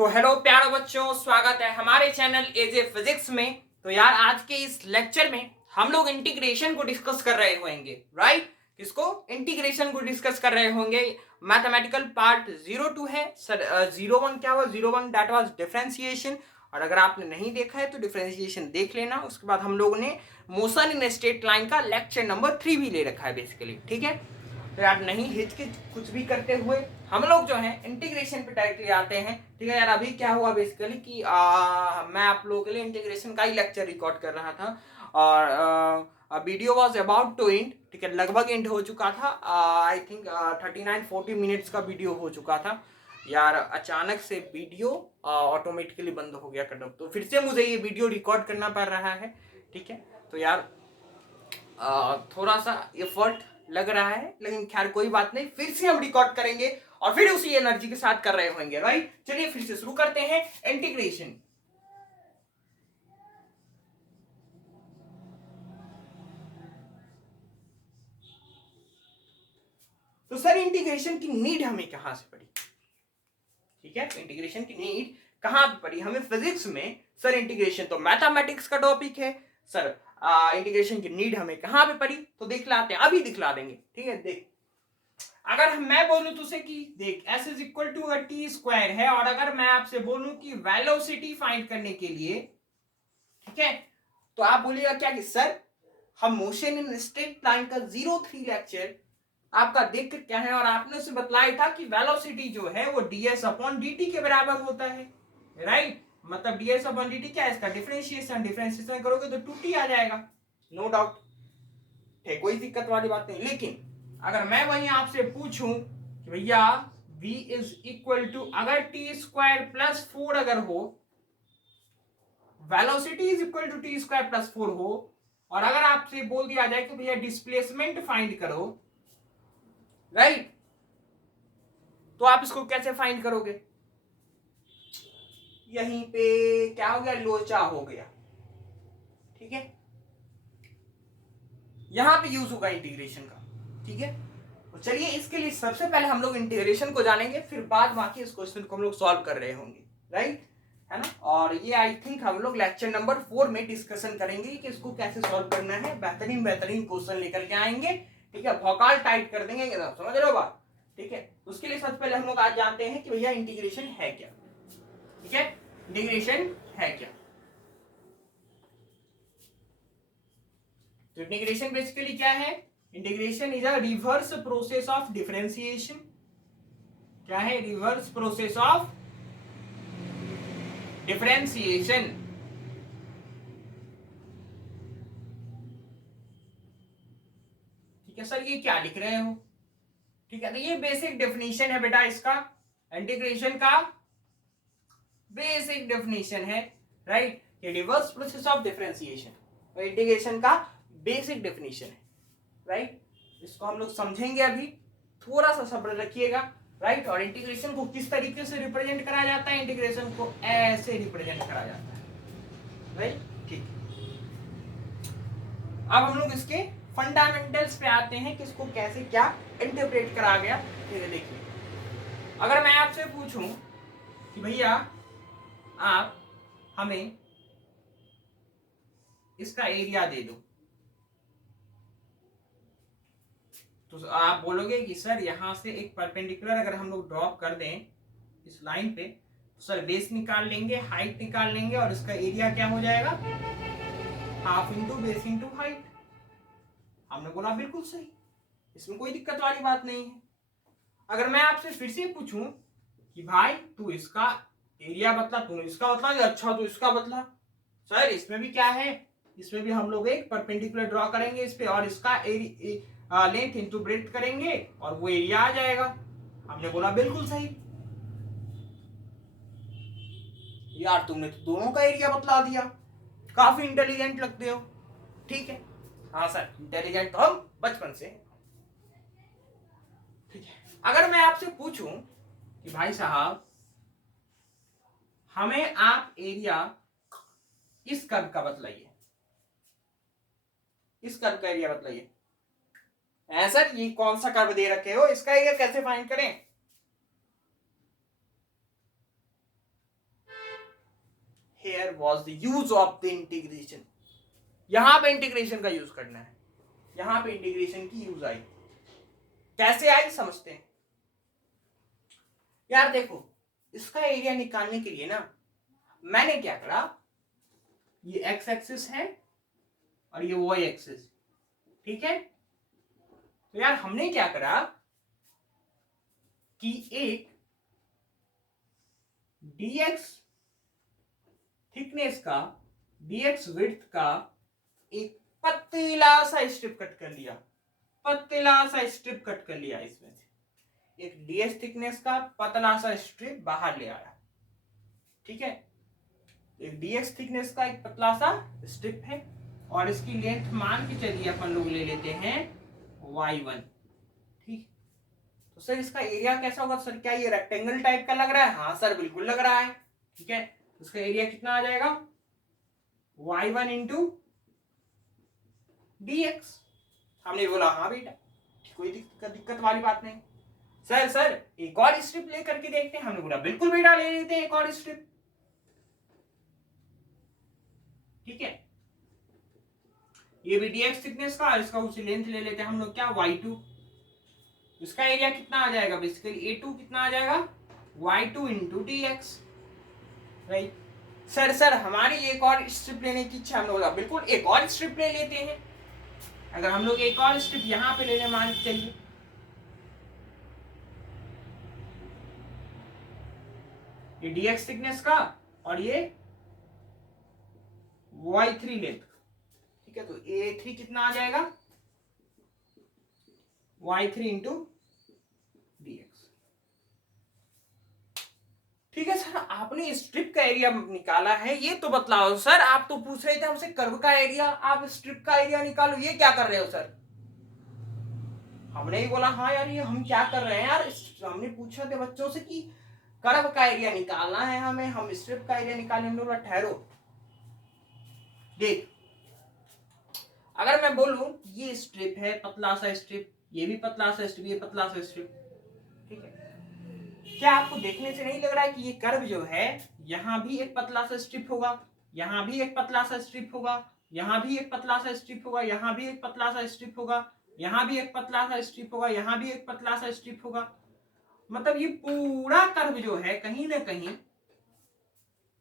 तो हेलो प्यारे बच्चों, स्वागत है हमारे चैनल एजे फिजिक्स में। तो यार आज के इस लेक्चर में हम लोग इंटीग्रेशन को डिस्कस कर रहे होंगे, राइट। किसको? इंटीग्रेशन को डिस्कस कर रहे होंगे। मैथमेटिकल पार्ट 02 है सर। 01 क्या हुआ? 01 दैट वाज डिफरेंशिएशन। और अगर आपने नहीं देखा है तो डिफरेंशिएशन देख लेना। उसके बाद हम लोगों ने मोशन इन स्ट्रेट लाइन का लेक्चर नंबर 3 भी ले रखा है बेसिकली, ठीक है। तो यार नहीं हिचकिच कुछ भी करते हुए हम लोग जो है इंटीग्रेशन पे डायरेक्टली आते हैं, ठीक है। यार अभी क्या हुआ बेसिकली कि मैं आप लोगों के लिए इंटीग्रेशन का ही लेक्चर रिकॉर्ड कर रहा था और video was about to end, ठीक है। लगभग एंड हो चुका था। आई थिंक 39-40 मिनट्स का वीडियो हो चुका था। यार अचानक से वीडियो ऑटोमेटिकली बंद हो गया कट ऑफ, तो फिर से मुझे ये वीडियो रिकॉर्ड करना पड़ रहा है, ठीक है। तो यार थोड़ा सा एफर्ट लग रहा है, लेकिन खैर कोई बात नहीं, फिर से हम रिकॉर्ड करेंगे और फिर उसी एनर्जी के साथ कर रहे होंगे, राइट। चलिए फिर से शुरू करते हैं इंटीग्रेशन। तो सर इंटीग्रेशन की नीड हमें कहां से पड़ी? ठीक है, तो इंटीग्रेशन की नीड कहां पे पड़ी हमें? फिजिक्स में। सर इंटीग्रेशन तो मैथमेटिक्स का टॉपिक है सर। इंटीग्रेशन की नीड हमें कहां पे पड़ी तो दिखलाते हैं, अभी दिखला देंगे, ठीक है। देख, अगर मैं बोलूं तुझसे कि देख s is equal to T square है, और अगर मैं आपसे बोलूं कि वेलोसिटी फाइंड करने के लिए, ठीक है, तो आप बोलिएगा क्या कि सर हम मोशन इन स्ट्रेट लाइन का 03 लेक्चर आपका देख कर क्या है, और आपने उसे बतलाया था कि वेलोसिटी जो है वो ds अपॉन dt के बराबर होता है, राइट। मतलब ds अपॉन dt क्या है? इसका डिफरेंशिएशन, डिफरेंशिएशन करोगे तो 2t आ जाएगा, नो डाउट है, कोई दिक्कत वाली बात नहीं। लेकिन अगर मैं वहीं आपसे पूछूं कि भैया v इज इक्वल टू, अगर टी स्क्वायर प्लस 4 अगर हो, velocity is equal to T square plus 4 हो, और अगर आपसे बोल दिया जाए कि भैया डिस्प्लेसमेंट फाइंड करो, राइट, तो आप इसको कैसे फाइंड करोगे? यहीं पे क्या हो गया? लोचा हो गया, ठीक है। यहां पे यूज होगा इंटीग्रेशन का, ठीक है। तो चलिए इसके लिए सबसे पहले हम लोग इंटीग्रेशन को जानेंगे, फिर बाद बाकी इस क्वेश्चन को हम लोग सॉल्व कर रहे होंगे, राइट, है ना। और ये आई थिंक हम लोग लेक्चर नंबर 4 में डिस्कशन करेंगे कि इसको कैसे सॉल्व करना है। बेहतरीन बेहतरीन क्वेश्चन लेकर के आएंगे, ठीक है। भौकाल टाइट कर देंगे एकदम, समझ रहे हो बात, ठीक है। उसके लिए सबसे पहले हम लोग आज जानते हैं कि भैया इंटीग्रेशन है क्या, ठीक है। इंटीग्रेशन है क्या? तो इंटीग्रेशन बेसिकली क्या है? Integration is a reverse process of differentiation. क्या है? Reverse process of differentiation. ठीक है सर, ये क्या लिख रहे हो? ठीक है, तो ये बेसिक डेफिनेशन है बेटा इसका, इंटीग्रेशन का बेसिक डेफिनेशन है, राइट। ये रिवर्स प्रोसेस ऑफ डिफरेंशिएशन और इंटीग्रेशन का बेसिक डेफिनेशन है, राइट। इसको हम लोग समझेंगे अभी, थोड़ा सा सब्र रखिएगा, राइट। और इंटीग्रेशन को किस तरीके से रिप्रेजेंट करा जाता है? इंटीग्रेशन को ऐसे रिप्रेजेंट करा जाता है, राइट, ठीक। अब हम लोग इसके फंडामेंटल्स पे आते हैं कि इसको कैसे क्या इंटरप्रेट करा गया। देखिए, अगर मैं आपसे पूछूं कि भैया आप हमें इसका एरिया दे दो, तो आप बोलोगे कि सर यहां से एक परपेंडिकुलर अगर हम लोग ड्रॉप कर दें इस लाइन पे, तो सर बेस निकाल लेंगे, हाइट निकाल लेंगे, और इसका एरिया क्या हो जाएगा? Half into base into height. हमने बोला बिल्कुल सही, इसमें कोई दिक्कत वाली बात नहीं है। अगर मैं आपसे फिर से पूछूं कि भाई तू इसका एरिया बतला, तू इसका बतला, अच्छा तू इसका बतला, सर इसमें भी क्या है? इसमें भी हम लोग एक परपेंडिकुलर ड्रॉ करेंगे इस पे, और इसका लेंथ इंटू ब्रेड्थ करेंगे और वो एरिया आ जाएगा। हमने बोला बिल्कुल सही। यार तुमने तो दोनों का एरिया बतला दिया, काफी इंटेलिजेंट लगते हो, ठीक है। हाँ सर, इंटेलिजेंट तो हम बचपन से, ठीक है। अगर मैं आपसे पूछूं कि भाई साहब हमें आप एरिया इस कर्व का बतलाइए, इस कर्व का एरिया बतलाइए। सर ये कौन सा कर्व दे रखे हो, इसका एरिया कैसे फाइंड करें? Where was the use of the integration. यहां पे इंटीग्रेशन का यूज करना है, यहां पे इंटीग्रेशन की यूज आई। कैसे आई समझते हैं यार। देखो इसका एरिया निकालने के लिए ना मैंने क्या करा, ये एक्स एक्सिस है और ये वाई एक्सिस, ठीक है। तो यार हमने क्या करा कि एक dx थिकनेस का, dx विड्थ का एक पतला सा स्ट्रिप कट कर लिया, पतला सा स्ट्रिप कट कर लिया। इसमें से एक dx थिकनेस का पतला सा स्ट्रिप बाहर ले आया, ठीक है। एक dx थिकनेस का एक पतला सा स्ट्रिप है और इसकी लेंथ मान के चलिए अपन लोग ले लेते हैं y1, ठीक। तो सर इसका एरिया कैसा होगा सर, क्या ये रेक्टेंगल टाइप का लग रहा है? हाँ सर बिल्कुल लग रहा है, ठीक है। तो इसका एरिया कितना आ जाएगा, y1 इंटू dx। हमने बोला हाँ बेटा, कोई दिक्कत वाली बात नहीं। सर एक और स्ट्रिप लेकर के देखते हैं। हमने बोला बिल्कुल बेटा ले लेते हैं एक और स्ट्रिप, ठीक है। ये भी dx थिकनेस का और इसका कुछ लेंथ ले लेते हैं हम लोग, क्या y2। इसका एरिया कितना आ जाएगा, बेसिकली a2 कितना आ जाएगा, y2 into dx, right. Sir हमारी एक और स्ट्रिप लेने की इच्छा, हमने बोला बिल्कुल एक और स्ट्रिप ले लेते हैं। अगर हम लोग एक और स्ट्रिप यहां पे लेने मान के चलिए, ये dx थिकनेस का और ये y3 लेंथ, ठीक है। तो a3 कितना आ जाएगा, y3 इंटू dx, ठीक है। सर आपने स्ट्रिप का एरिया निकाला है, ये तो बतलाओ सर। आप तो पूछ रहे थे हमसे कर्व का एरिया, आप स्ट्रिप का एरिया निकालो, ये क्या कर रहे हो सर? हमने ही बोला हाँ यार ये हम क्या कर रहे हैं यार। हमने पूछा थे बच्चों से कि कर्व का एरिया निकालना है हमें, हम स्ट्रिप का एरिया निकालने, हमने बोला ठहरो देख। अगर मैं बोलूं ये स्ट्रिप है, पतला सा स्ट्रिप, ये भी पतला सा स्ट्रिप, ये पतला सा स्ट्रिप, ठीक है। क्या आपको देखने से नहीं लग रहा है कि ये कर्व जो है, यहां भी एक पतला सा स्ट्रिप होगा, यहां भी एक पतला सा स्ट्रिप होगा, यहां भी एक पतला सा स्ट्रिप होगा, यहां भी एक पतला सा स्ट्रिप होगा, यहां भी एक पतला सा स्ट्रिप होगा, यहां भी एक पतला सा स्ट्रिप होगा। मतलब ये पूरा कर्व जो है कहीं ना कहीं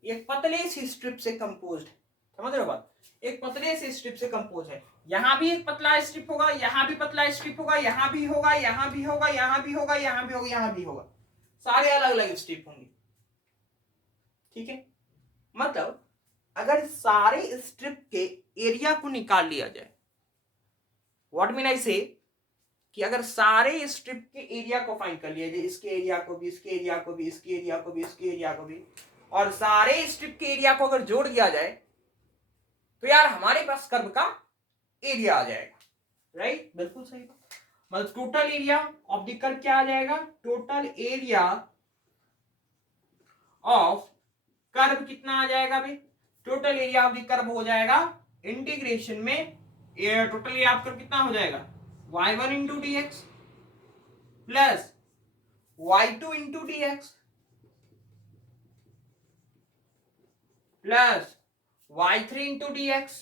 एक पतले सी स्ट्रिप से कंपोज्ड है, समझ रहे हो बात? एक पतले से स्ट्रिप से कंपोज है। यहां भी एक पतला स्ट्रिप होगा, यहां भी पतला स्ट्रिप होगा, यहां भी होगा, यहां भी होगा, यहां भी होगा, यहां भी होगा, यहां भी होगा, सारे अलग अलग स्ट्रिप होंगे, ठीक है। मतलब अगर सारे स्ट्रिप के एरिया को निकाल लिया जाए, व्हाट मीन आई से, कि अगर सारे स्ट्रिप के एरिया को फाइंड कर लिया जाए, इसके एरिया को भी, इसके एरिया को भी, इसके एरिया को भी, इसके एरिया को भी, और सारे स्ट्रिप के एरिया को अगर जोड़ दिया जाए तो यार हमारे पास कर्व का एरिया आ जाएगा, राइट। बिल्कुल सही बात। मतलब total area of the curve क्या आ जाएगा, टोटल एरिया ऑफ कर्व कितना आ जाएगा भाई, total area of the curve हो जाएगा इंटीग्रेशन में, टोटल एरिया ऑफ कर्व कितना हो जाएगा, y1 into dx plus y2 into dx plus y3 into dx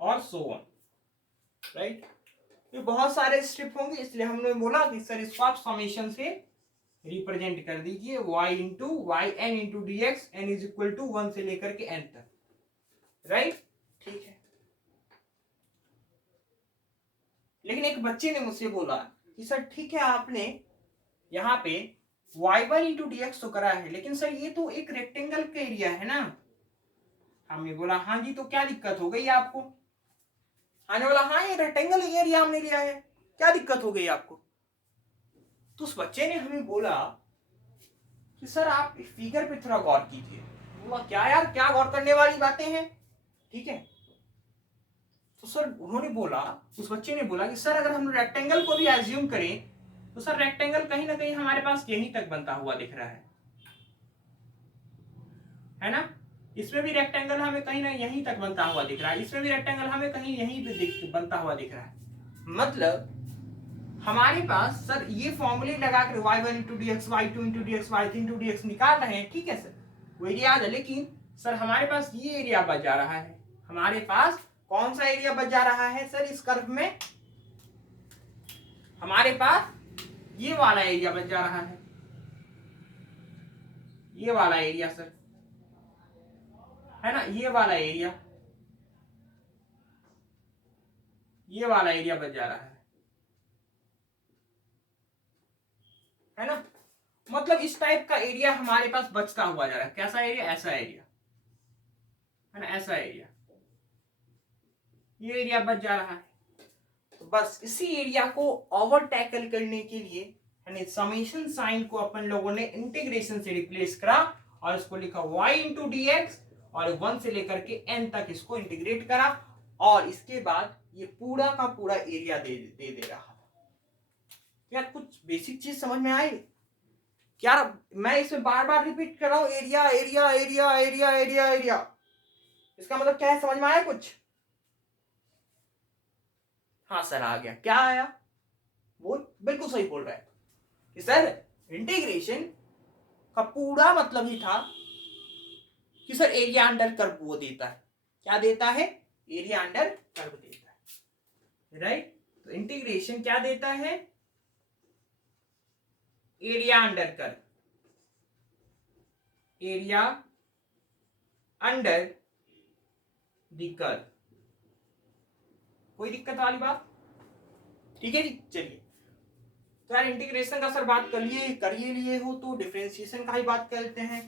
और सो ऑन, राइट। ये बहुत सारे स्ट्रिप होंगे, इसलिए हमने बोला कि सर इसको आप समेशन से रिप्रेजेंट कर दीजिए, y into Y N into D X, N is equal to 1 से लेकर के n तक, राइट, ठीक है। लेकिन एक बच्चे ने मुझसे बोला कि सर ठीक है आपने यहाँ पे y1 इंटू डी एक्स तो करा है, लेकिन सर ये तो एक रेक्टेंगल का एरिया है ना। हमने बोला हाँ जी, तो क्या दिक्कत हो गई आपको? हमने बोला हाँ ये रेक्टेंगल एरिया हमने लिया है, क्या दिक्कत हो गई आपको? तो उस बच्चे ने हमें बोला कि सर आप फिगर पे थोड़ा गौर कीजिए। बोला क्या यार, क्या गौर करने वाली बातें हैं, ठीक है। तो सर उन्होंने बोला, उस बच्चे ने बोला कि सर अगर हम रेक्टेंगल को भी एज्यूम करें तो सर रेक्टेंगल कहीं ना कहीं हमारे पास यहीं तक बनता हुआ दिख रहा है ना। इसमें भी रेक्टेंगल हमें कहीं ना यहीं तक बनता हुआ दिख रहा है, इसमें भी रेक्टेंगल हमें कहीं यहीं पे बनता हुआ दिख रहा है। मतलब हमारे पास सर ये फॉर्मूले लगाकर y1 into D x, y2 into D x, y3 into D x निकाल रहे हैं, ठीक है सर। वो एरिया आ जाए, लेकिन सर हमारे पास ये एरिया बच जा रहा है। हमारे पास कौन सा एरिया बच जा रहा है सर इस कर्व में? हमारे पास ये वाला एरिया बच जा रहा है, ये वाला एरिया सर, है ना, ये वाला एरिया, ये वाला एरिया बच जा रहा है ना। मतलब इस टाइप का एरिया हमारे पास बचता हुआ जा रहा है। कैसा एरिया? ऐसा एरिया, है ना, ऐसा एरिया, ये एरिया बच जा रहा है। तो बस इसी एरिया को ओवर टैकल करने के लिए यानी समेशन साइन को अपन लोगों ने इंटीग्रेशन से रिप्लेस करा और इसको लिखा y इंटू डी एक्स और 1 से लेकर के n तक इसको इंटीग्रेट करा और इसके बाद ये पूरा का पूरा एरिया दे रहा था। क्या कुछ बेसिक चीज समझ में आई? क्या मैं इसमें बार बार रिपीट कर रहा हूं, area area area area area area, इसका मतलब क्या है? समझ में आया कुछ? हाँ सर आ गया। क्या आया? वो बिल्कुल सही बोल रहा है कि सर इंटीग्रेशन का पूरा मतलब ही था कि सर एरिया अंडर कर्व वो देता है। क्या देता है? एरिया अंडर कर्व देता है, राइट। तो इंटीग्रेशन क्या देता है? Area under curve, area under the curve. कोई दिक्कत वाली बात? ठीक है जी, चलिए। तो यार इंटीग्रेशन का सर बात करिए लिए हो तो डिफरेंशिएशन का ही बात करते हैं।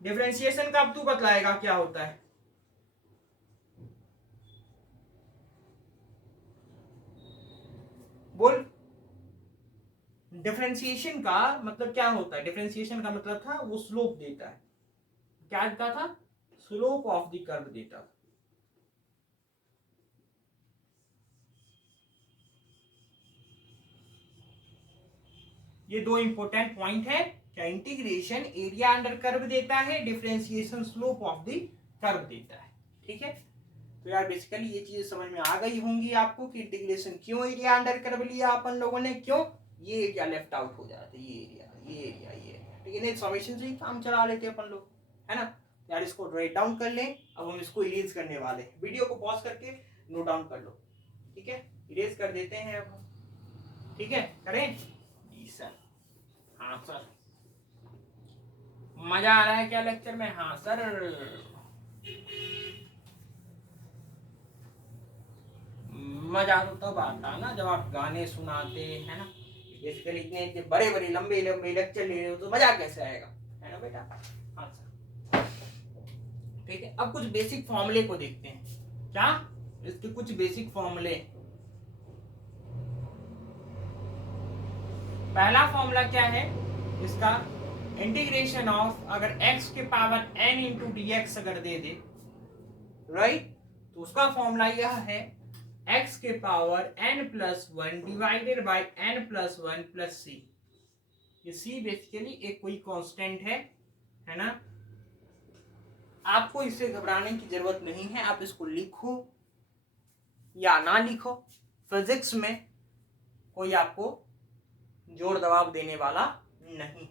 डिफरेंशिएशन का अब तू बतलाएगा क्या होता है? बोल। डिफरेंशिएशन का मतलब क्या होता है? डिफरेंशिएशन का मतलब था वो स्लोप देता है। क्या देता था? स्लोप ऑफ द कर्व देता था। ये दो इंपॉर्टेंट पॉइंट है। क्या इंटीग्रेशन एरिया अंडर कर्व देता है, differentiation slope of the curve देता है। ठीक है, तो यार बेसिकली ये चीजें समझ में आ गई होंगी आपको कि इंटीग्रेशन क्यों एरिया अंडर कर्व लिया अपन लोगों ने, क्यों ये एरिया लेफ्ट आउट हो जाता है, ये एरिया ये एरिया ये एरिया। ठीक है, नहीं समेशन से ही काम चला लेते अपन लोग, है ना। यार इसको राइट डाउन कर लें। अब हम इसको इरेज करने वाले हैं। वीडियो को पॉज करके नोट डाउन कर लो। ठीक है, इरेज कर देते हैं अब हम। ठीक है, करें जी सर। हाँ सर, मजा आ रहा है क्या लेक्चर में? हाँ सर, मजा तो तब आता ना जब आप गाने सुनाते हैं ना। बेसिकली इतने इतने बड़े बड़े लंबे लंबे लेक्चर ले रहे हो तो मजा कैसे आएगा, है ना बेटा। हाँ सर, ठीक है। अब कुछ बेसिक फॉर्मूले को देखते हैं। क्या? इसके कुछ बेसिक फॉर्मूले। पहला फॉर्मूला क्या है इसका? इंटीग्रेशन ऑफ अगर x के power n into D x अगर दे दे, राइट, तो उसका फॉर्मूला यह है x के power n plus 1 divided by n plus 1 plus c। ये c बेसिकली एक कोई कांस्टेंट है ना। आपको इससे घबराने की जरूरत नहीं है, आप इसको लिखो या ना लिखो, फिजिक्स में कोई आपको जोर दबाव देने वाला नहीं।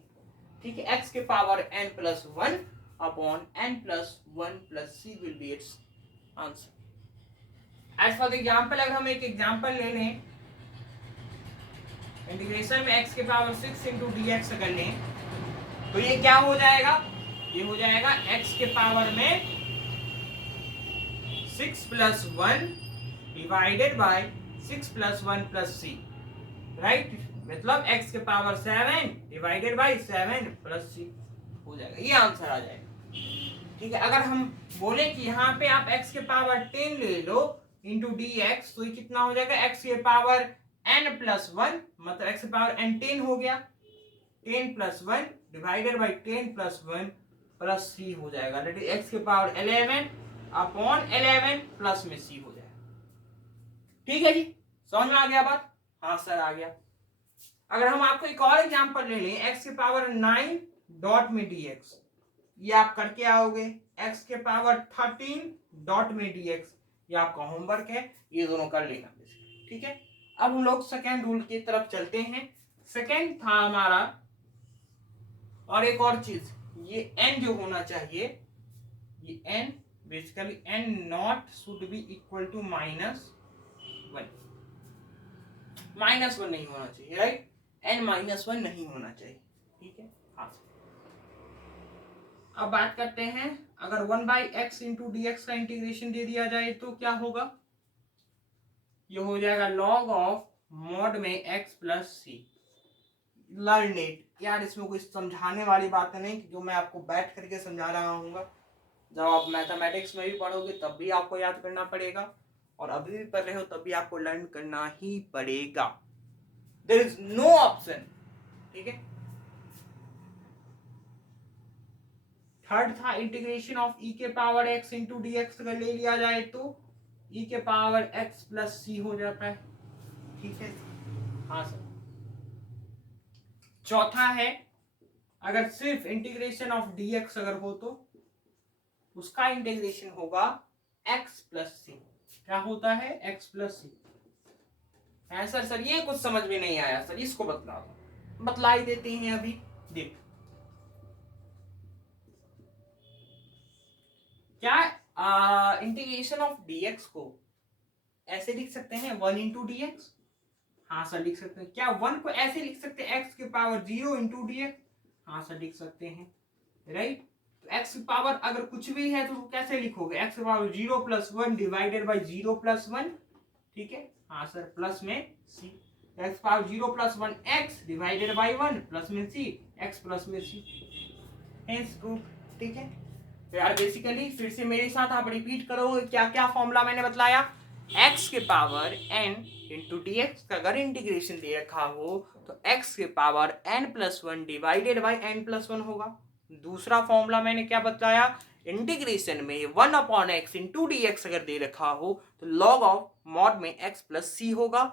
ठीक है, x के power n plus 1 upon n plus 1 plus c will be its answer. As for example अगर हम एक एग्जाम्पल ले लें, इंटीग्रेशन में x के पावर 6 इंटू डी एक्स अगर लें तो ये क्या हो जाएगा? ये हो जाएगा x के पावर में 6 plus 1 divided by 6 plus 1 plus c, right. मतलब x के power 7 divided by 7 plus c हो जाएगा, ये आंसर आ जाएगा। ठीक है, अगर हम बोले कि यहाँ पे आप x के पावर 10 ले लो इंटू डी एक्स तो ये कितना हो जाएगा? x के पावर n प्लस 1, मतलब x के पावर n 10 हो गया, 10 plus 1 divided by 10 plus 1 plus c हो जाएगा, दैट इज x के पावर 11 अपॉन 11 प्लस में c हो जाएगा। ठीक है जी, समझ में आ गया बात? हाँ सर आ गया। अगर हम आपको एक और एग्जांपल ले लें, x के पावर 9 डॉट में dx, ये आप करके आओगे, x के पावर 13 डॉट में dx, ये आपका होमवर्क है, ये दोनों कर लेना। ठीक है, अब हम लोग सेकेंड रूल की तरफ चलते हैं। सेकेंड था हमारा, और एक और चीज ये n जो होना चाहिए, ये n basically n not should be equal to -1, -1 नहीं होना चाहिए, राइट। n -1 नहीं होना चाहिए, ठीक है। हाँ, अब बात करते हैं, अगर 1/x इंटू डी एक्स का इंटीग्रेशन दे दिया जाए तो क्या होगा, ये हो जाएगा log ऑफ मॉड में x plus C. Learn it यार, इसमें कोई समझाने वाली बात नहीं, जो मैं आपको बैठ करके समझा रहा हूँ। जब आप मैथमेटिक्स में भी पढ़ोगे तब भी आपको याद करना पड़ेगा, और अभी भी पढ़ रहे हो तब भी आपको लर्न करना ही पड़ेगा। देयर इज नो ऑप्शन, ठीक है। थर्ड था इंटीग्रेशन ऑफ e के power x into D x अगर ले लिया जाए तो e के पावर x प्लस सी हो जाता है, ठीक है। हाँ सर। चौथा है, अगर सिर्फ इंटीग्रेशन ऑफ dx अगर हो तो उसका इंटीग्रेशन होगा x प्लस सी। क्या होता है, x प्लस सी है सर। सर ये कुछ समझ में नहीं आया सर, इसको बतला ही देते हैं अभी। देख क्या इंटीग्रेशन ऑफ dx को ऐसे लिख सकते हैं 1 इंटू डी एक्स। हाँ सर लिख सकते हैं। क्या 1 को ऐसे लिख सकते हैं x के पावर 0 इंटू डी एक्स। हाँ सर लिख सकते हैं, राइट। तो x की पावर अगर कुछ भी है तो कैसे लिखोगे, x की power 0 plus 1 divided by 0 plus 1, ठीक है। हाँ सर प्लस में c, x power 0 plus 1 x divided by 1 plus में c, x प्लस में c, हेंस प्रूफ, ठीक है। तो यार बेसिकली फिर से मेरे साथ आप रिपीट करोगे, क्या क्या फॉर्मूला मैंने बतलाया। x के power n into D x का अगर इंटीग्रेशन दे रखा हो तो x के power n plus 1 divided by n plus 1 होगा। दूसरा फॉर्मूला मैंने क्या बताया, इंटीग्रेशन में 1 upon x into D x अगर दे रखा हो तो लॉग ऑफ मॉड में x प्लस सी होगा।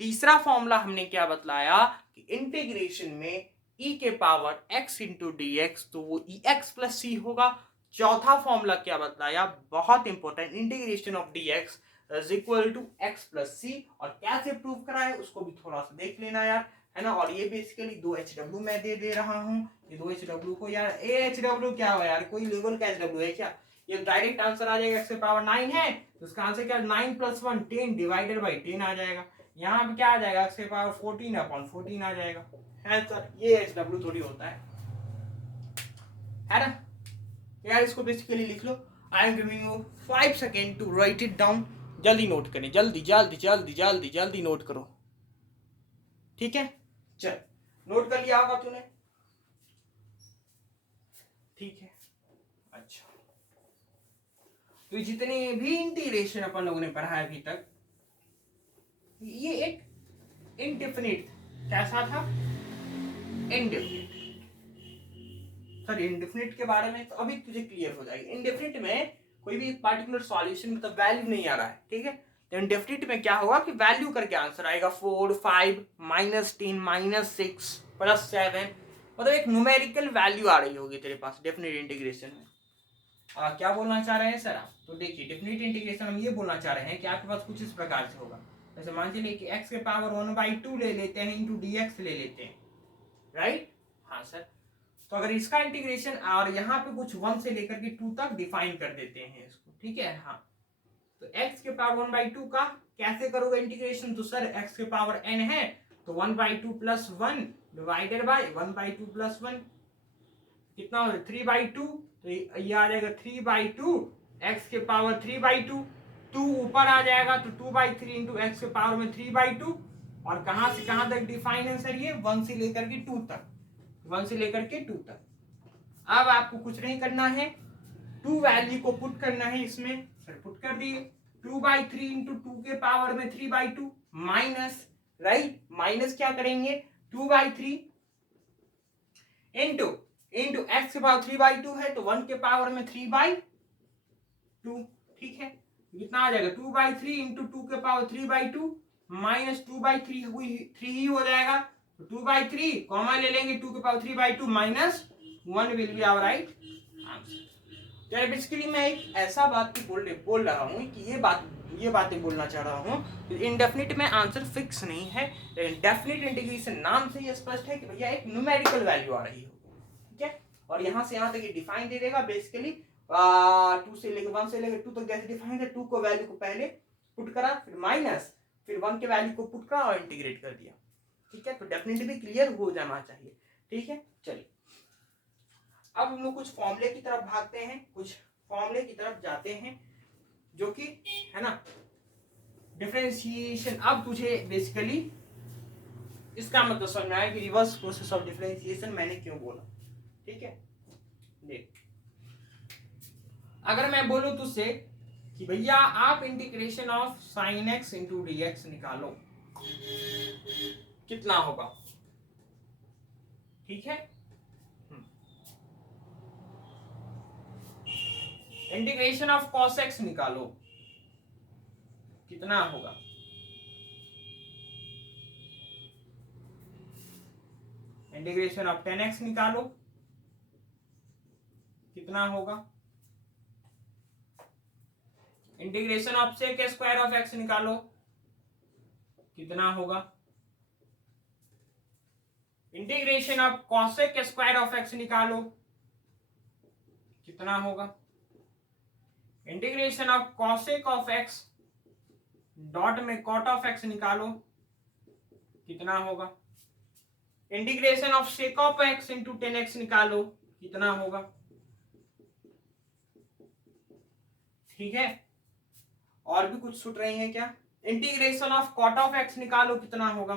तीसरा फॉर्मूला हमने क्या बतलाया कि इंटीग्रेशन में e के power x into D x तो वो ई एक्स प्लस सी होगा। चौथा फॉर्मूला क्या बताया, बहुत important, integration of d x is equal to x plus c. और कैसे प्रूव करा है उसको भी थोड़ा सा देख लेना यार, है ना। और ये बेसिकली 2HW मैं दे रहा हूँ। ये 2HW को यार AHW क्या हो यार, कोई लेवल का HW है क्या। ये डायरेक्ट आंसर आ जाएगा, x के पावर 9 है तो उसका आंसर क्या 9 प्लस 1 10 डिवाइडेड बाई 10 आ जाएगा। यहाँ पे क्या आ जाएगा, x के पावर 14 अपॉन 14 आ जाएगा, है सर। ये HW थोड़ी होता है ना यार। इसको बेसिकली लिख लो। I am giving you 5 second to write it down. जल्दी नोट करें, जल्दी जल्दी जल्दी जल्दी जल्दी नोट करो, ठीक है। चल नोट कर लिया होगा तूने, ठीक है। अच्छा, तो जितने भी इंटीग्रेशन अपन लोगों ने पढ़ा है अभी तक, ये एक इनडेफिनिट कैसा था, इनडेफिनिट। सर इनडेफिनिट के बारे में तो अभी तुझे क्लियर हो जाएगी। इनडेफिनिट में कोई भी एक पार्टिकुलर सॉल्यूशन मतलब वैल्यू नहीं आ रहा है, ठीक है। तो इनडेफिनिट में क्या होगा कि वैल्यू करके आंसर आएगा 4 5 -10 -6 +7, मतलब एक न्यूमेरिकल वैल्यू आ रही होगी तेरे पास डेफिनिट इंटीग्रेशन में। क्या बोलना चाह रहे हैं सर आप, तो देखिए डेफिनिट इंटीग्रेशन हम ये बोलना चाह रहे हैं कि आपके पास कुछ इस प्रकार से होगा। जैसे मान चलिए कि x के पावर 1/2 ले लेते हैं इंटू dx ले लेते हैं, राइट। हाँ सर, तो अगर इसका इंटीग्रेशन और यहाँ पे कुछ 1 से लेकर के 2 तक डिफाइन कर देते हैं इसको, ठीक है। हाँ, तो x के पावर 1/2 का कैसे करोगे इंटीग्रेशन, तो सर x के पावर n है तो 1/2 प्लस 1 डिवाइडेड बाई 1/2 प्लस 1 कितना हो 3/2, तो ये आ जाएगा 3/2 x के पावर 3/2, 2 ऊपर आ जाएगा तो 2/3 इंटू एक्स के पावर में 3/2। और कहां से कहां तक डिफाइन है सर, ये 1 से लेकर के 2 तक, 1 से लेकर के 2 तक। अब आपको कुछ नहीं करना है, 2 वैल्यू को पुट करना है इसमें। सर पुट कर दिए, 2/3 इंटू 2 के पावर में 3/2 माइनस, राइट, माइनस क्या करेंगे 2/3 इंटू एक्स के पावर 3/2 है तो 1 के पावर में 3/2, ठीक है। कितना आ जाएगा 2/3 इंटू 2 के पावर 3/2 माइनस 2/3 हुई 3 ही हो जाएगा, तो 2/3 कॉमन ले लेंगे, 2 के power 3/2 minus 1 will be our right answer. यार बेसिकली मैं एक ऐसा बात बोल रहा हूँ कि ये बातें बोलना चाह रहा हूँ। तो इंडेफिनिट में आंसर फिक्स नहीं है, लेकिन डेफिनिट इंटीग्रेशन नाम से ये स्पष्ट है कि भैया एक न्यूमेरिकल वैल्यू आ रही है, ठीक है। और यहाँ से यहाँ तक ये डिफाइन दे देगा बेसिकली 2 से लेकर 1 से लेकर 2 तक जैसे डिफाइन है, 2 को वैल्यू को पहले पुट करा, फिर माइनस, फिर 1 के वैल्यू को पुट करा और इंटीग्रेट कर दिया। ठीक है, तो डेफिनेटली क्लियर हो जाना चाहिए। ठीक है, चलिए अब हम लोग कुछ फॉर्मूले की तरफ भागते हैं, कुछ फॉर्मूले की तरफ जाते हैं, जो कि है ना डिफरेंशिएशन। अब तुझे बेसिकली इसका मतलब समझ में आया कि रिवर्स प्रोसेस ऑफ डिफरेंशिएशन मैंने क्यों बोला। ठीक है, देख अगर मैं बोलूं तुझसे कि भैया आप integration of sine x into D x निकालो, कितना होगा? ठीक है, इंटीग्रेशन ऑफ कॉस एक्स निकालो, कितना होगा? इंटीग्रेशन ऑफ टेन एक्स निकालो, कितना होगा? Integration of sec square of X निकालो, कितना होगा? Integration of cosec square of X निकालो, कितना होगा? Integration of cosec of x dot में कॉट ऑफ एक्स निकालो, कितना होगा? Integration of sec of x into tan X निकालो, कितना होगा? ठीक है, और भी कुछ छूट रही है क्या? Integration of cot of X निकालो, कितना होगा?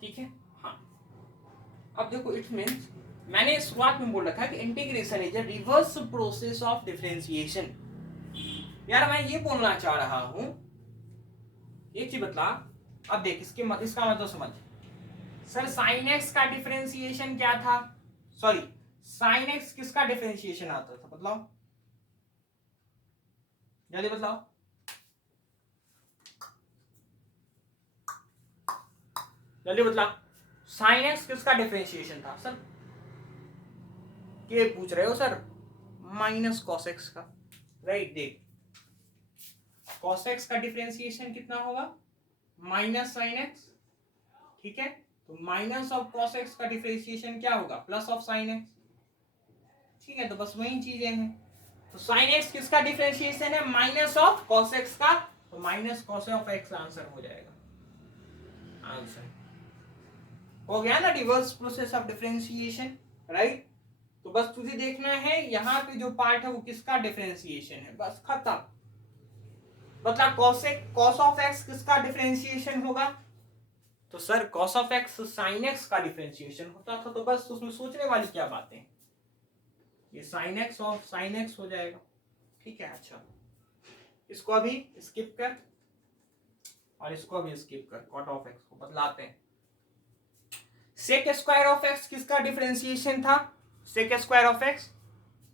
ठीक है, हाँ। अब देखो इट मीन्स मैंने शुरुआत में बोल रखा है कि integration is a reverse process of differentiation. यार मैं ये बोलना चाह रहा हूं, एक चीज बतला। अब देख इसका मतलब समझ। सर साइन एक्स का डिफरेंशिएशन क्या था? सॉरी, साइन एक्स किसका डिफरेंशिएशन आता था? बतलाओ, जल्दी बतलाओ। जल्दी बतला, साइन एक्स किसका डिफरेंशिएशन था? सर ये पूछ रहे हो सर? माइनस कॉस एक्स का, राइट। देख कॉस एक्स का डिफरेंशिएशन कितना होगा? Minus sine x. ठीक है, तो माइनस ऑफ कॉस एक्स का डिफरेंशिएशन क्या होगा? Plus of sine x. ठीक है, तो बस वही चीजें हैं। तो साइन एक्स किसका डिफरेंशिएशन है? माइनस ऑफ कॉस एक्स का, तो minus cos of x answer हो जाएगा। आंसर हो गया ना, reverse process of differentiation, right. तो बस तुझे देखना है यहाँ पे जो पार्ट है वो किसका डिफरेंशिएशन है, बस खत्म। मतलब कॉस ऑफ एक्स किसका डिफरेंशिएशन होगा? तो sir cos of x sine x का डिफरेंशिएशन होता था, तो बस उसमें सोचने वाली क्या बातें, ये sine x of sine x हो जाएगा। ठीक है, अच्छा इसको अभी स्किप कर और इसको अभी स्किप कर, कॉट ऑफ एक्स को बदलाते हैं। सेक स्क्वायर ऑफ एक्स किसका डिफरेंशिएशन था? Sec square of X.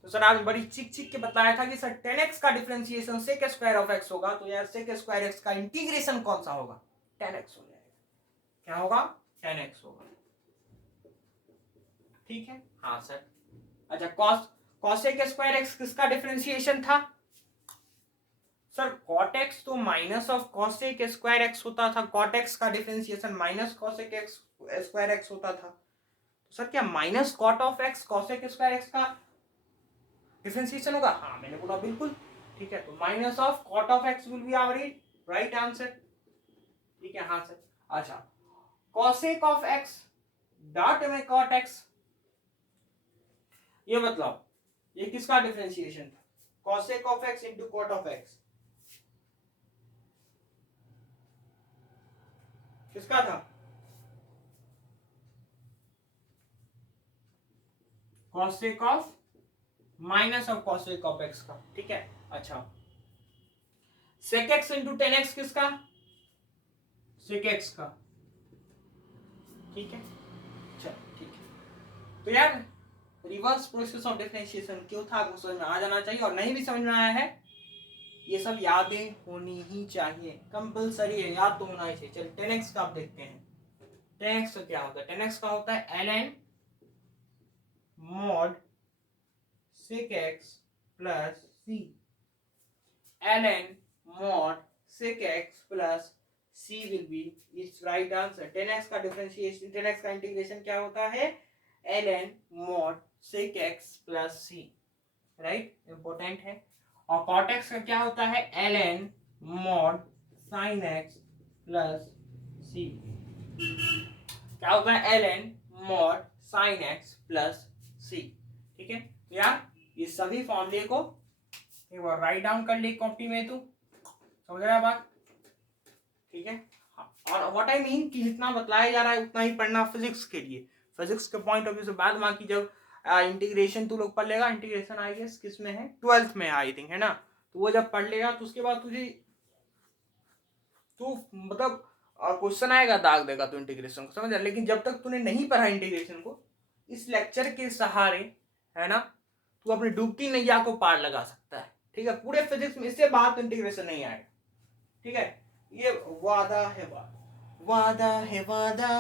तो सर आपने बड़ी चिक चिक के बताया था कि सर टेन एक्स का differentiation sec square of X होगा, तो यार सेक स्क्वायर एक्स का इंटीग्रेशन कौन सा होगा? टेन एक्स हो जाएगा। क्या होगा? टेन एक्स होगा। ठीक है, हाँ सर। अच्छा कॉसेक स्क्वायर एक्स किसका डिफरेंशिएशन था? सर कॉट एक्स तो minus of cosec square X होता था, कॉट एक्स का differentiation minus cosec X square X होता था। तो सर क्या minus cot of X cosec square X का डिफरेंशिएशन होगा? हाँ मैंने बोला बिल्कुल। ठीक है, तो minus of cot of X will be our right answer. ठीक है, हाँ सर। अच्छा कॉसेक ऑफ एक्स डॉट में कॉट एक्स, ये मतलब ये किसका डिफरेंशिएशन था? Cosec of x into cot of x किसका था? Cosec of minus of cosec of x का। ठीक है, अच्छा sec x into tan x किसका? सेक एक्स का। ठीक है, चल ठीक है। तो यार रिवर्स प्रोसेस ऑफ डिफरेंशिएशन क्यों था, आपको समझ में आ जाना चाहिए, और नहीं भी समझ में आया है ये सब यादें होनी ही चाहिए, कंपलसरी है, याद तो होना ही चाहिए। चल 10x का आप देखते हैं। 10x का क्या होता है? 10x का होता है ln mod sec x plus c, ln mod sec x plus C will be its right answer. 10x का डिफरेंशिएशन 10x का इंटीग्रेशन क्या होता है ln mod sec x plus c, right, important है। और cot x का क्या होता है ln mod sin x plus c, क्या होता है ln mod sin x plus c, ठीक है। तो यार ये सभी फॉर्मूले को एक बार राइट डाउन कर ले कॉपी में, तू समझ रहा है बात, ठीक है। और व्हाट आई मीन कि जितना बतलाया जा रहा है उतना ही पढ़ना फिजिक्स के लिए, फिजिक्स के पॉइंट ऑफ व्यू से। बाद में की जब इंटीग्रेशन तू लोग पढ़ लेगा, इंटीग्रेशन आई गेस किस में है 12th में आई थिंक, है ना, तो वो जब पढ़ लेगा तो उसके बाद तुझे तू मतलब क्वेश्चन आएगा दाग देगा तो इंटीग्रेशन को, समझ रहा। लेकिन जब तक तूने नहीं पढ़ा इंटीग्रेशन को, इस लेक्चर के सहारे, है ना, तू अपनी डूबती नैया को पार लगा सकता है, ठीक है। पूरे फिजिक्स में इससे बाहर तो इंटीग्रेशन नहीं आएगा, ठीक है। ये वादा है, वादा है वादा,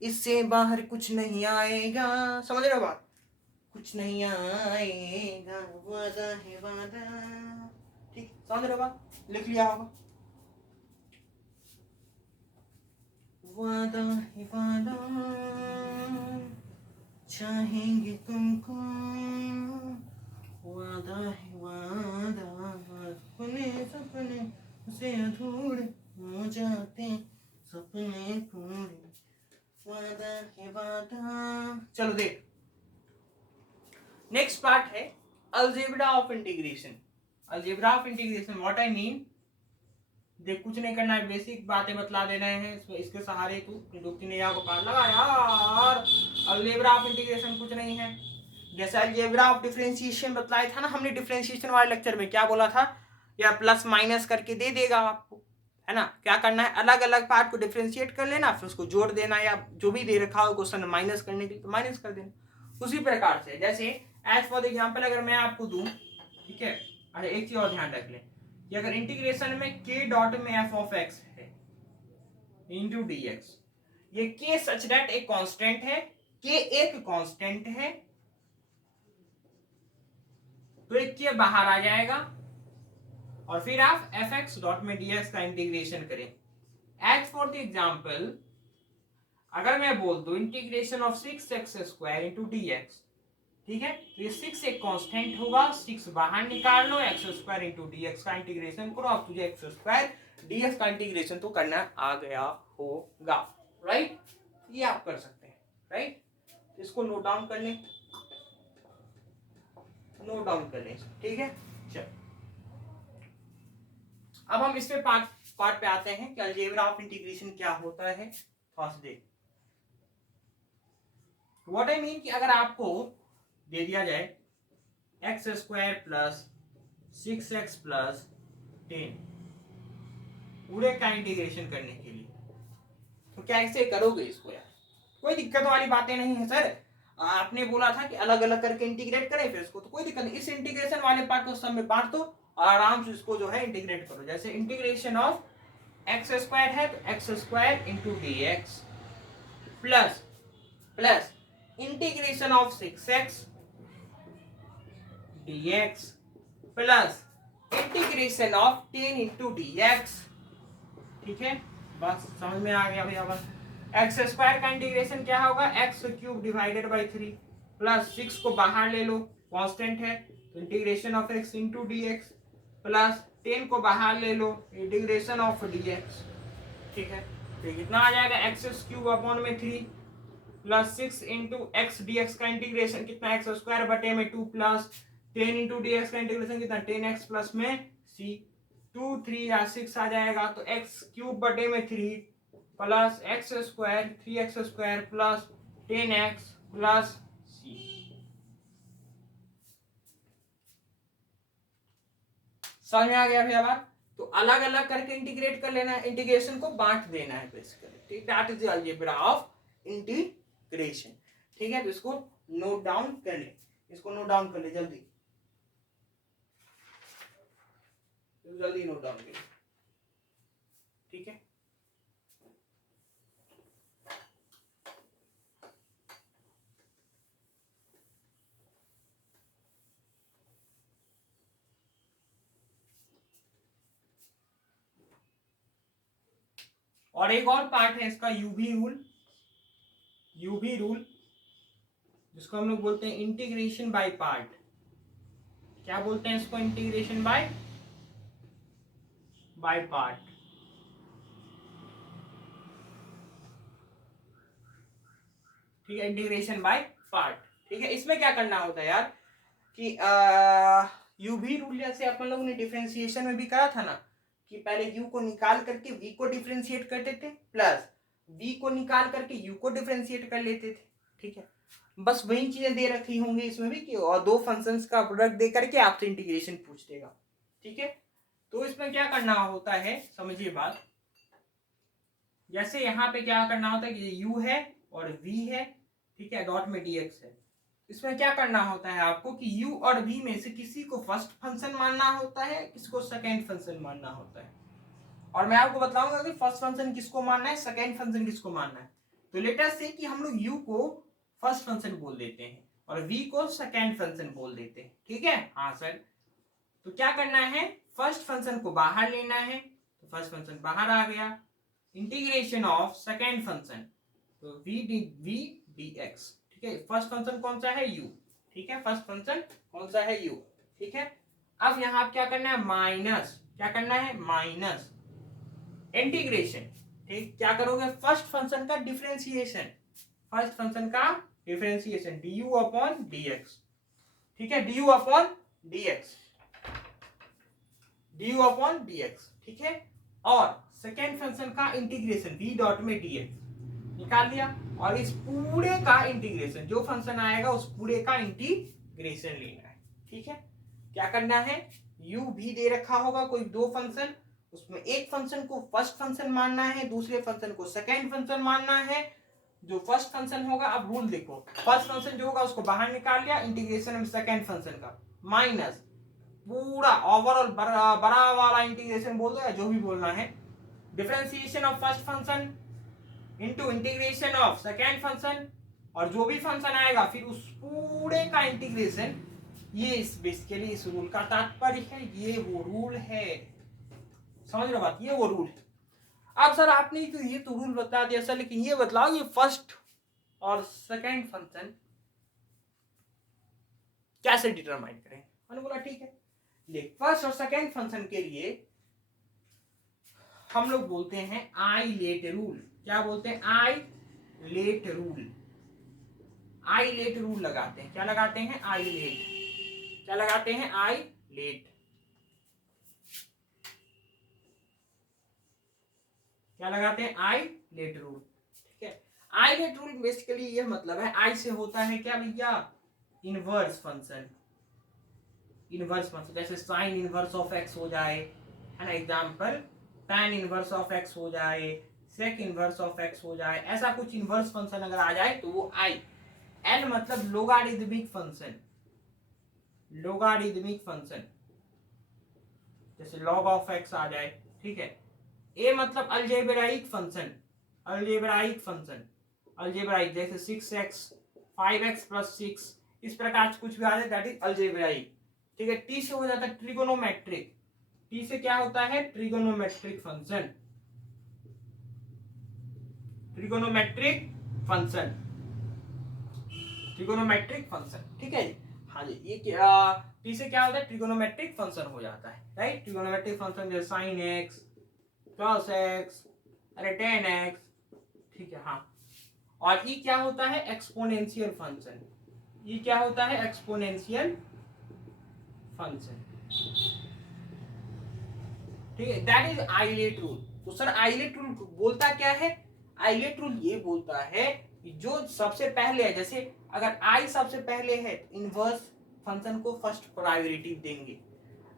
इससे बाहर कुछ नहीं आएगा, समझ रहे हो बात, कुछ नहीं आएगा, वादा है वादा, ठीक, समझ रहे हो बात, लिख लिया होगा। वादा है वादा, चाहेंगे तुमको, वादा है वादा, अपने सपने से अधूरे हो जाते, सपने पूरे, वादा है वादा। चलो देख, नेक्स्ट पार्ट है algebra of integration. Algebra of integration what I mean, देख कुछ नहीं करना है, बेसिक बातें बतला दे रहे हैं, इसके सहारे तू डूबती नैया को पार लगा यार। अलजेब्रा ऑफ इंटीग्रेशन कुछ नहीं है, जैसे अलजेब्रा ऑफ डिफरेंशिएशन बतलाया था ना हमने डिफरेंशिएशन वाले लेक्चर में, क्या बोला था, या प्लस माइनस करके दे देगा आपको, है ना। क्या करना है, अलग अलग पार्ट को डिफरेंशिएट कर लेना, फिर उसको जोड़ देना, या जो भी दे रखा हो क्वेश्चन माइनस करने के लिए तो माइनस कर देना। उसी प्रकार से जैसे एज फॉर एग्जाम्पल अगर मैं आपको दूं, ठीक है। अरे एक चीज और ध्यान रख लें कि अगर इंटीग्रेशन में k डॉट में f ऑफ x है इंटू डी एक्स, ये k सच दैट एक कांस्टेंट है, k एक कांस्टेंट है, तो एक के बाहर आ जाएगा, और फिर आप एफ एक्स डॉट में dx का इंटीग्रेशन करें। एज फॉर द एग्जाम्पल अगर मैं बोल दूं integration of 6x square into D x, ठीक है, तो ये 6 एक कांस्टेंट होगा, 6 बाहर निकाल लो, x square into D x का इंटीग्रेशन करो, अब तुझे एक्स स्क्वायर डी एक्स का इंटीग्रेशन तो करना आ गया होगा, राइट। ये आप कर सकते हैं, राइट। इसको नोट डाउन कर लें, नोट डाउन कर लें, ठीक है। चल अब हम इस पे पार्ट पे आते हैं कि अलजेब्रा ऑफ इंटीग्रेशन क्या होता है। फर्स्ट देख व्हाट आई मीन कि अगर आपको दे दिया जाए x square plus 6x plus 10 पूरे का इंटीग्रेशन करने के लिए, तो कैसे करोगे इसको यार, कोई दिक्कत वाली बातें नहीं है सर। आपने बोला था कि अलग अलग करके इंटीग्रेट करें, फिर इसको तो कोई दिक्कत नहीं, इस इंटीग्रेशन वाले पार्ट को सब में बांट दो और आराम से इसको जो है इंटीग्रेट करो। जैसे इंटीग्रेशन ऑफ एक्स स्क्वायर है तो x square into D x plus plus integration of 6x dx plus integration of 10 into dx, ठीक है। बस समझ में आ गया भैया। बस एक्स स्क्वायर का इंटीग्रेशन क्या होगा, x cube divided by 3 plus 6 को बाहर ले लो, कांस्टेंट है, तो integration of x into D x plus 10 को बाहर ले लो, इंटीग्रेशन ऑफ डी एक्स, ठीक है। तो कितना आ जाएगा, एक्स क्यूब अपॉन में 3 plus 6 into x D x का इंटीग्रेशन कितना, एक्स स्क्वायर बटे में 2 प्लस 10 इंटू डी एक्स का इंटीग्रेशन कितना 10x प्लस में c 2 3 या 6 आ जाएगा, तो एक्स क्यूब बटे में 3 plus x square 3x square plus 10x plus c। समझ में आ गया भैया बात। तो अलग अलग करके इंटीग्रेट कर लेना है, इंटीग्रेशन को बांट देना है बेसिकली, ठीक, that is the algebra of integration, ठीक है। तो इसको नोट डाउन कर ले, इसको नोट डाउन कर ले जल्दी जल्दी नोट डाउन करिए, ठीक है। और एक और पार्ट है इसका यूवी रूल, जिसको हम लोग बोलते हैं इंटीग्रेशन बाय पार्ट। क्या बोलते हैं इसको? Integration by part. ठीक है, इंटीग्रेशन बाय पार्ट। ठीक है, इसमें क्या करना होता है यार कि यूवी रूल जैसे अपन लोगों ने डिफरेंशिएशन में भी करा था ना, कि पहले u को निकाल करके v को डिफरेंशिएट करते थे, प्लस v को निकाल करके u को डिफरेंशिएट कर लेते थे। ठीक है, बस वही चीजें दे रखी होंगी इसमें भी कि और दो फंक्शंस का प्रोडक्ट दे करके आपसे इंटीग्रेशन पूछ देगा। ठीक है, तो इसमें क्या करना होता है, समझिए बात। जैसे यहाँ पे क्या करना होता है कि u है और v है, ठीक है, डॉट में dx है। इसमें क्या करना होता है आपको कि u और v में से किसी को फर्स्ट फंक्शन मानना होता है, किसी को सेकेंड फंक्शन मानना होता है। और मैं आपको बताऊंगा कि फर्स्ट फंक्शन किसको मानना है, सेकेंड फंक्शन किसको मानना है। तो लेट अस से कि हम लोग u को फर्स्ट फंक्शन बोल देते हैं और v को सेकेंड फंक्शन बोल देते हैं। ठीक है, हाँ सर। तो क्या करना है, फर्स्ट फंक्शन को बाहर लेना है, तो फर्स्ट फंक्शन बाहर आ गया, इंटीग्रेशन ऑफ सेकेंड फंक्शन, तो v dx। ठीक है, फर्स्ट फंक्शन कौन सा है, u। ठीक है, फर्स्ट फंक्शन कौन सा है, u। ठीक है, अब यहाँ क्या करना है, माइनस, क्या करना है, माइनस इंटीग्रेशन। ठीक, क्या करोगे, फर्स्ट फंक्शन का डिफरेंशिएशन, फर्स्ट फंक्शन का डिफरेंशिएशन du अपॉन dx। ठीक है, du upon dx, du upon dx। ठीक है, और सेकेंड फंक्शन का इंटीग्रेशन v डॉट में dx निकाल लिया, और इस पूरे का इंटीग्रेशन, जो फंक्शन आएगा उस पूरे का इंटीग्रेशन लेना है। ठीक है, क्या करना है, u भी दे रखा होगा कोई दो फंक्शन, उसमें एक फंक्शन को फर्स्ट फंक्शन मानना है, दूसरे फंक्शन को सेकेंड फंक्शन मानना है। जो फर्स्ट फंक्शन होगा, अब रूल देखो, फर्स्ट फंक्शन जो होगा उसको बाहर निकाल लिया, इंटीग्रेशन में सेकेंड फंक्शन का, माइनस पूरा ओवरऑल बड़ा वाला इंटीग्रेशन बोल दो या जो भी बोलना है, differentiation of first function into integration of second function, और जो भी फंक्शन आएगा फिर उस पूरे का इंटीग्रेशन। ये इस बेसिकली इस रूल का तात्पर्य है, ये वो रूल है, समझ रहे बात, ये वो रूल है। अब सर आपने तो ये तो रूल बता दिया सर, लेकिन ये बतलाओ ये फर्स्ट और सेकेंड फंक्शन कैसे डिटरमाइन करें। मैंने बोला ठीक है, देख फर्स्ट और सेकेंड फंक्शन के लिए हम लोग बोलते हैं आई लेट रूल। क्या बोलते हैं, I let rule. I let rule लगाते हैं, क्या लगाते हैं, आई लेट, क्या लगाते हैं, आई लेट, क्या लगाते हैं, आई लेट रूल। ठीक है, आई लेट रूल बेसिकली ये मतलब है, आई से होता है क्या भैया, इनवर्स फंक्शन, इनवर्स फंक्शन, जैसे साइन इनवर्स ऑफ एक्स हो जाए, है ना, example tan inverse of x हो जाए, sec इनवर्स ऑफ एक्स हो जाए, ऐसा कुछ इनवर्स फंक्शन अगर आ जाए तो वो आई। एल मतलब लोगारिथमिक फंक्शन, लोगारिथमिक फंक्शन, जैसे log ऑफ एक्स आ जाए। ठीक है, ए मतलब algebraic function, algebraic function, algebraic, जैसे 6x 5x प्लस 6, इस प्रकार से कुछ भी आ जाए दैट इज अलजेब्राइक। ठीक है, टी से हो जाता है ट्रिगोनोमेट्रिक, टी से क्या होता है, trigonometric function, trigonometric function, trigonometric function. ठीक है जी, हाँ जी, ये टी से क्या होता है, ट्रिगोनोमेट्रिक फंक्शन हो जाता है, राइट। ट्रिगोनोमेट्रिक फंक्शन जैसे साइन एक्स, cos x, अरे tan x। ठीक है, हाँ। और ये क्या होता है, एक्सपोनेंशियल फंक्शन, ये क्या होता है, एक्सपोनेंशियल फंक्शन। ठीक है, दैट इज आइलेट रूल। तो सर आइलेट रूल बोलता क्या है, आइलेट रूल ये बोलता है कि जो सबसे पहले है, जैसे अगर आई सबसे पहले है तो इनवर्स फंक्शन को फर्स्ट प्रायोरिटी देंगे।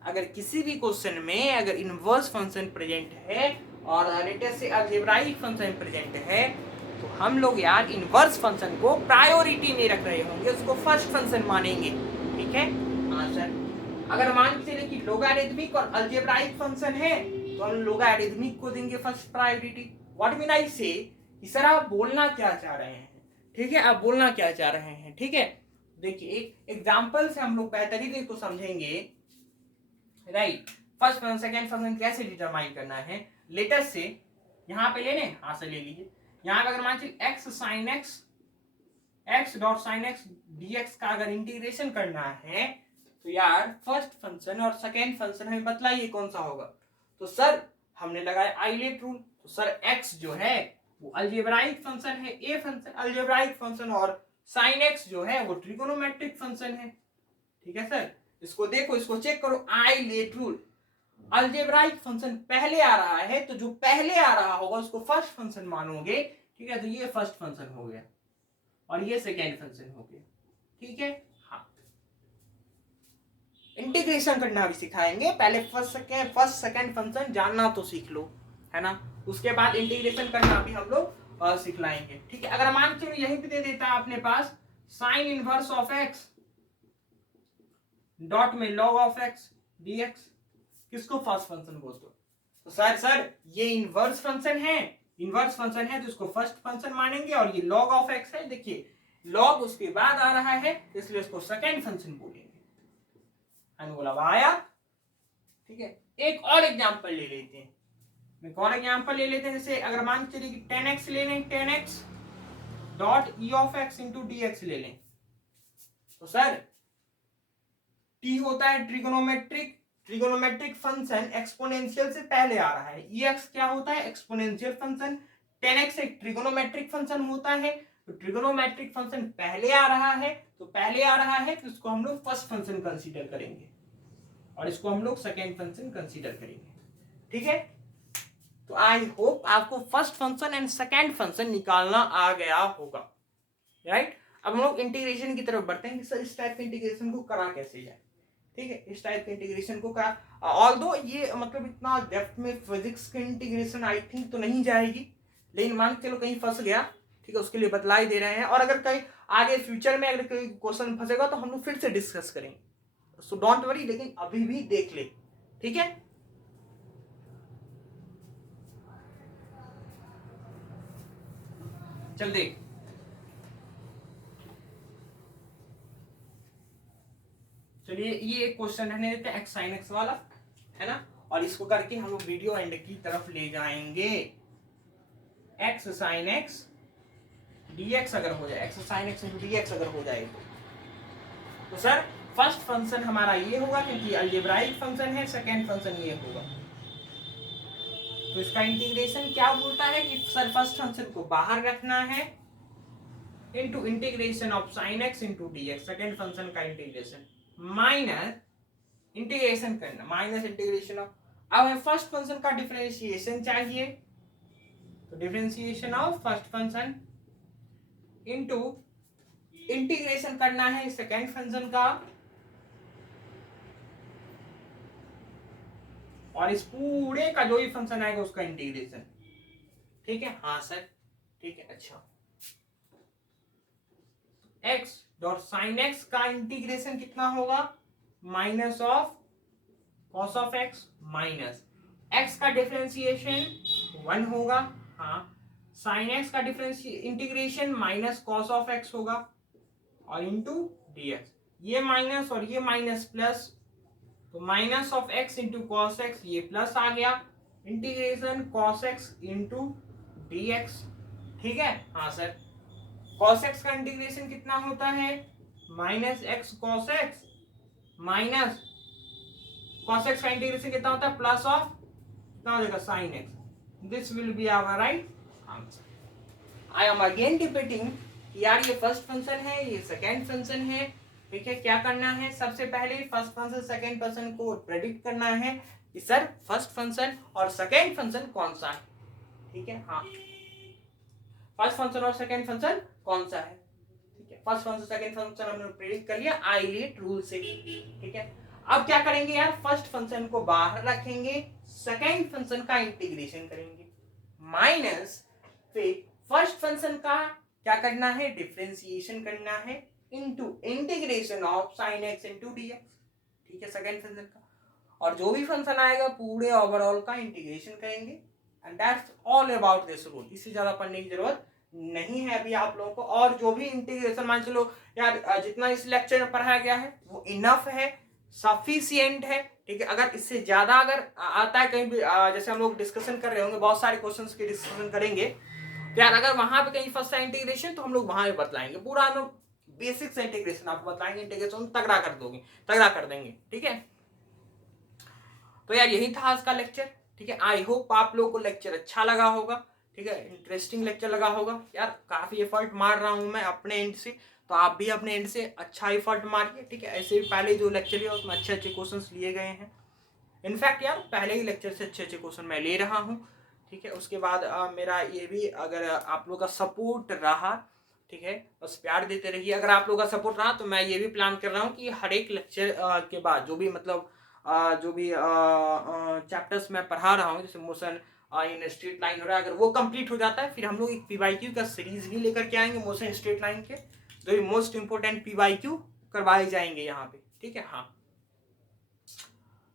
अगर किसी भी क्वेश्चन में अगर इनवर्स फंक्शन प्रेजेंट है और लेटेस्ट से अलजेब्राइक फंक्शन प्रेजेंट है, तो हम लोग यार इनवर्स फंक्शन को प्रायोरिटी में रख रहे होंगे, उसको फर्स्ट फंक्शन मानेंगे। ठीक है, हाँ सर। अगर मान के चलिए कि लोगारिथमिक और अलजेब्राइक फंक्शन है तो हम लोगारिथमिक को देंगे first priority. What mean I से कि सर आप बोलना क्या चाह रहे हैं, ठीक है, आप बोलना क्या चाह रहे हैं। ठीक है, देखिए एक एग्जांपल से हम लोग बेहतरीन इसको समझेंगे, right. First function second function कैसे डिटरमाइन करना है। लेटेस्ट से यहाँ पे लेने, हाँ से ले लीजिए। यहाँ पे अगर मान लीजिए x sine x, x dot sine x dx का अगर इंटीग्रेशन करना है तो यार फर्स्ट फंक्शन और सेकेंड फंक्शन हमें बतलाइए कौन सा होगा। तो सर हमने लगाया आइलेट रूल, तो सर x जो है वो अलजेब्राइक फंक्शन है, ए फंक्शन अलजेब्राइक फंक्शन, और साइन x जो है वो ट्रिगोनोमेट्रिक फंक्शन है। ठीक है सर, इसको देखो, इसको चेक करो, आइलेट रूल, अलजेब्राइक फंक्शन पहले आ रहा है तो जो पहले आ रहा होगा उसको फर्स्ट फंक्शन मानोगे। ठीक है, तो ये फर्स्ट फंक्शन हो गया और ये सेकेंड फंक्शन हो गया। ठीक है, हाँ इंटीग्रेशन करना भी सिखाएंगे, पहले फर्स्ट सेकेंड फंक्शन जानना तो सीख लो, है ना, उसके बाद इंटीग्रेशन करना भी हम लोग सिखलाएंगे। ठीक है, अगर मान चलो यहीं पे दे देता है अपने पास sine inverse of x dot में लॉग ऑफ एक्स dx, किसको फर्स्ट फंक्शन बोलते हो? तो सर ये इनवर्स फंक्शन है, इनवर्स फंक्शन है तो इसको फर्स्ट फंक्शन मानेंगे, और ये लॉग ऑफ एक्स है, देखिए लॉग उसके बाद आ रहा है इसलिए इसको सेकेंड फंक्शन बोलेंगे। हमने बोला आया। ठीक है, एक और एग्जांपल ले लेते हैं, एक और एग्जांपल ले लेते हैं, जैसे अगर मान चलिए कि 10x ले लें, 10x dot E of x into dx ले लें, तो सर t होता है ट्रिगोनोमेट्रिक, ट्रिगोनोमेट्रिक फंक्शन एक्सपोनेंशियल से पहले आ रहा है, ex क्या होता है एक्सपोनेंशियल फंक्शन, 10x एक ट्रिगोनोमेट्रिक फंक्शन होता है, तो ट्रिगोनोमेट्रिक फंक्शन पहले आ रहा है, तो पहले आ रहा है तो इसको हम लोग फर्स्ट फंक्शन कंसीडर करेंगे और इसको हम लोग सेकेंड फंक्शन कंसीडर करेंगे। ठीक है, तो आई होप आपको first function and second function निकालना आ गया होगा, राइट। अब हम लोग इंटीग्रेशन की तरफ बढ़ते हैं कि सर इस टाइप के इंटीग्रेशन को करा कैसे जाए। ठीक है, इस टाइप के इंटीग्रेशन को करा, ऑल्दो ये मतलब इतना डेप्थ में फिजिक्स के इंटीग्रेशन आई थिंक तो नहीं जाएगी, लेकिन मान चलो कहीं फंस गया, ठीक है, उसके लिए बतला ही दे रहे हैं, और अगर कहीं आगे फ्यूचर में अगर कोई क्वेश्चन फंसेगा तो हम लोग फिर से डिस्कस करेंगे, सो डोंट वरी, लेकिन अभी भी देख ले। ठीक है, चल देख, चलिए ये एक क्वेश्चन रहने देते हैं एक्स साइन एक्स वाला, है ना, और इसको करके हम लोग वीडियो एंड की तरफ ले जाएंगे। एक्स साइन एक्स dx अगर हो जाए, x sine x into dx अगर हो जाए तो सर फर्स्ट फंक्शन हमारा ये होगा क्योंकि अलजेब्राइक फंक्शन है, सेकेंड फंक्शन ये होगा, तो इसका इंटीग्रेशन क्या बोलता है कि सर फर्स्ट फंक्शन को बाहर रखना है into integration of sine x into dx, second function का इंटीग्रेशन माइनस इंटीग्रेशन करना, माइनस इंटीग्रेशन ऑफ, अब हमें फर्स्ट फंक्शन का डिफरेंशिएशन चाहिए, तो differentiation of first function into integration करना है सेकेंड फंक्शन का, और इस पूरे का जो भी फंक्शन आएगा उसका इंटीग्रेशन। ठीक है, हाँ सर, ठीक है, अच्छा x डॉट साइन एक्स का इंटीग्रेशन कितना होगा, minus of cos of x minus x का डिफरेंशिएशन 1 होगा, हाँ साइन एक्स का integration minus cos of X होगा और इंटू dx, ये माइनस और ये माइनस प्लस, तो minus of x into cos x, ये प्लस आ गया, integration cos x into dx। ठीक है, हाँ सर, कॉस एक्स का इंटीग्रेशन कितना होता है, minus x cos X minus cos X का इंटीग्रेशन कितना होता है, प्लस ऑफ कितना हो जाएगा sine X, this will be our right answer. I am again repeating, यार ये फर्स्ट फंक्शन है, ये सेकेंड फंक्शन है। ठीक है, क्या करना है, सबसे पहले फर्स्ट फंक्शन सेकेंड फंक्शन को प्रेडिक्ट करना है कि सर फर्स्ट फंक्शन और सेकेंड फंक्शन कौन सा है। ठीक है, हाँ फर्स्ट फंक्शन और सेकेंड फंक्शन कौन सा है। ठीक है, फर्स्ट फंक्शन सेकेंड फंक्शन हमने प्रेडिक्ट कर लिया आइलेट रूल से। ठीक है, अब क्या करेंगे यार, फर्स्ट फंक्शन को बाहर रखेंगे, सेकेंड फंक्शन का इंटीग्रेशन करेंगे, माइनस फिर फर्स्ट फंक्शन का क्या करना है, डिफरेंशिएशन करना है into integration of sine x into dx। ठीक है, सेकेंड फंक्शन का, और जो भी फंक्शन आएगा पूरे ओवरऑल का इंटीग्रेशन करेंगे, and that's all about this rule. इससे ज्यादा पढ़ने की जरूरत नहीं है अभी आप लोगों को, और जो भी इंटीग्रेशन मान चलो यार जितना इस लेक्चर में पढ़ाया गया है वो इनफ है, सफिशिएंट है, ठीक है। अगर इससे ज्यादा अगर आता है कहीं भी, जैसे हम लोग डिस्कशन कर रहे होंगे, बहुत सारे क्वेश्चंस की डिस्कशन करेंगे, तो यार अगर वहां पे कहीं फंसता है इंटीग्रेशन, तो हम लोग वहां पे बतलाएंगे पूरा, हम लोग बेसिक से इंटीग्रेशन आपको बताएंगे, इंटीग्रेशन तगड़ा कर दोगे, तगड़ा कर देंगे, ठीक है। तो यार यही था आज का लेक्चर, ठीक है। आई होप आप लोगों को लेक्चर अच्छा लगा होगा, ठीक है, इंटरेस्टिंग लेक्चर लगा होगा। यार काफी एफर्ट मार रहा हूं मैं अपने एंड से, तो आप भी अपने एंड से अच्छा एफर्ट मारिए, ठीक है। ऐसे भी पहले जो लेक्चर लिया उसमें अच्छे अच्छे क्वेश्चंस लिए गए हैं। इनफैक्ट यार पहले ही लेक्चर से अच्छे अच्छे क्वेश्चन मैं ले रहा हूँ, ठीक है। उसके बाद मेरा ये भी, अगर आप लोग का सपोर्ट रहा, ठीक है, बस प्यार देते रहिए। अगर आप लोग का सपोर्ट रहा तो मैं ये भी प्लान कर रहा हूँ कि हर एक लेक्चर के बाद जो भी मतलब जो भी चैप्टर्स मैं पढ़ा रहा हूँ, जैसे मोशन इन स्ट्रेट लाइन हो रहा है, अगर वो कंप्लीट हो जाता है, फिर हम लोग एक पीवाईक्यू का सीरीज भी लेकर के आएंगे मोशन स्ट्रेट लाइन के, जो मोस्ट इंपोर्टेंट पीवाईक्यू करवाए जाएंगे यहाँ पे, ठीक है। हाँ,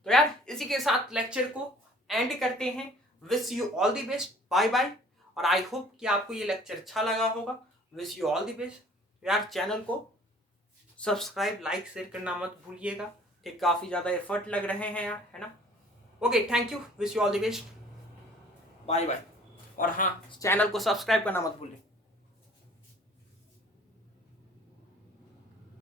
तो यार इसी के साथ लेक्चर को एंड करते हैं। Wish you all the best, bye bye. और आई होप कि आपको ये लेक्चर अच्छा लगा होगा। Wish you all the best. यार चैनल को सब्सक्राइब, लाइक, शेयर करना मत भूलिएगा, ठीक। काफी ज्यादा एफर्ट लग रहे हैं यार, है ना। Okay, thank you, wish you all the best, bye bye. और हाँ, चैनल को सब्सक्राइब करना मत भूलिए।